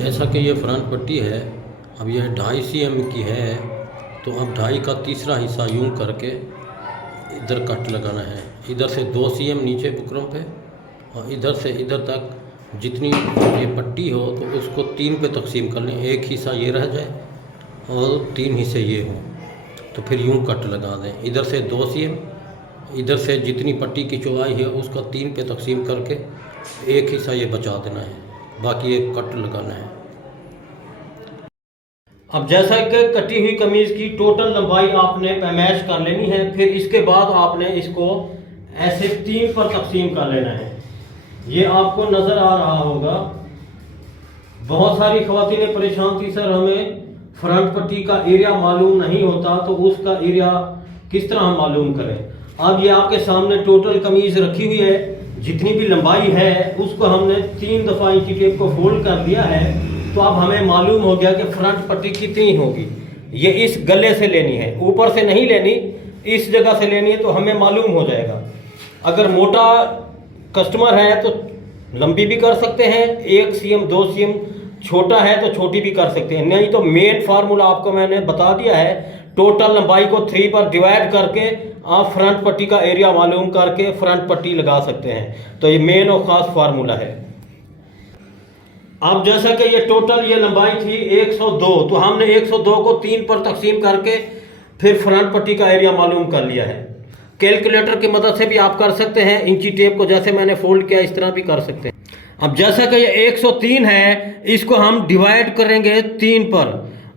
जैसा कि ये फ्रंट पट्टी है, अब यह 2.5 cm की है, तो अब 2.5 का तीसरा हिस्सा यूं करके इधर कट लगाना है। इधर से 2 cm नीचे बुकरम पे और इधर से इधर तक जितनी ये पट्टी हो तो उसको 3 पे तकसीम कर लें। एक हिस्सा ये रह जाए और 3 हिस्से ये हों, तो फिर यूं कट लगा दें। इधर से 2 cm, इधर से जितनी पट्टी की चौड़ाई है उसका 3 पे तकसीम करके एक हिस्सा ये बचा देना है, बाकी एक कट लगाना है। अब जैसा कि कटी हुई कमीज़ की टोटल लंबाई आपने पैमाइश कर लेनी है, फिर इसके बाद आपने इसको ऐसे 3 पर तकसीम कर लेना है। ये आपको नज़र आ रहा होगा। बहुत सारी ख़वातीनें परेशान थी, सर हमें फ्रंट पट्टी का एरिया मालूम नहीं होता, तो उसका एरिया किस तरह हम मालूम करें। अब ये आपके सामने टोटल कमीज़ रखी हुई है, जितनी भी लंबाई है उसको हमने 3 दफ़ा इंची टेप को फोल्ड कर दिया है। तो अब हमें मालूम हो गया कि फ्रंट पट्टी कितनी होगी। ये इस गले से लेनी है, ऊपर से नहीं लेनी, इस जगह से लेनी है, तो हमें मालूम हो जाएगा। अगर मोटा कस्टमर है तो लंबी भी कर सकते हैं, 1 cm 2 cm, छोटा है तो छोटी भी कर सकते हैं। नहीं तो मेन फार्मूला आपको मैंने बता दिया है, टोटल लंबाई को 3 पर डिवाइड करके आप फ्रंट पट्टी का एरिया मालूम करके फ्रंट पट्टी लगा सकते हैं। तो ये मेन और ख़ास फार्मूला है। अब जैसा कि ये टोटल ये लंबाई थी 102, तो हमने 102 को 3 पर तकसीम करके फिर फ्रंट पट्टी का एरिया मालूम कर लिया है। कैलकुलेटर की मदद से भी आप कर सकते हैं, इंची टेप को जैसे मैंने फोल्ड किया इस तरह भी कर सकते हैं। अब जैसा कि ये 103 है, इसको हम डिवाइड करेंगे 3 पर,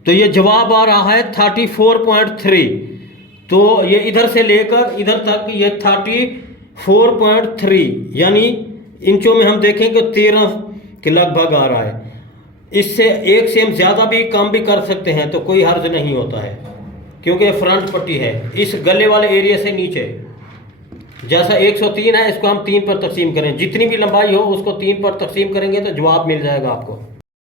तो ये जवाब आ रहा है 34.3। तो ये इधर से लेकर इधर तक ये 34.3, यानी इंचों में हम देखेंगे 13 के लगभग आ रहा है। इससे 1 cm ज़्यादा भी कम भी कर सकते हैं, तो कोई हर्ज नहीं होता है, क्योंकि फ्रंट पट्टी है इस गले वाले एरिया से नीचे। जैसा 103 है, इसको हम 3 पर तकसीम करें, जितनी भी लंबाई हो उसको 3 पर तकसीम करेंगे तो जवाब मिल जाएगा आपको।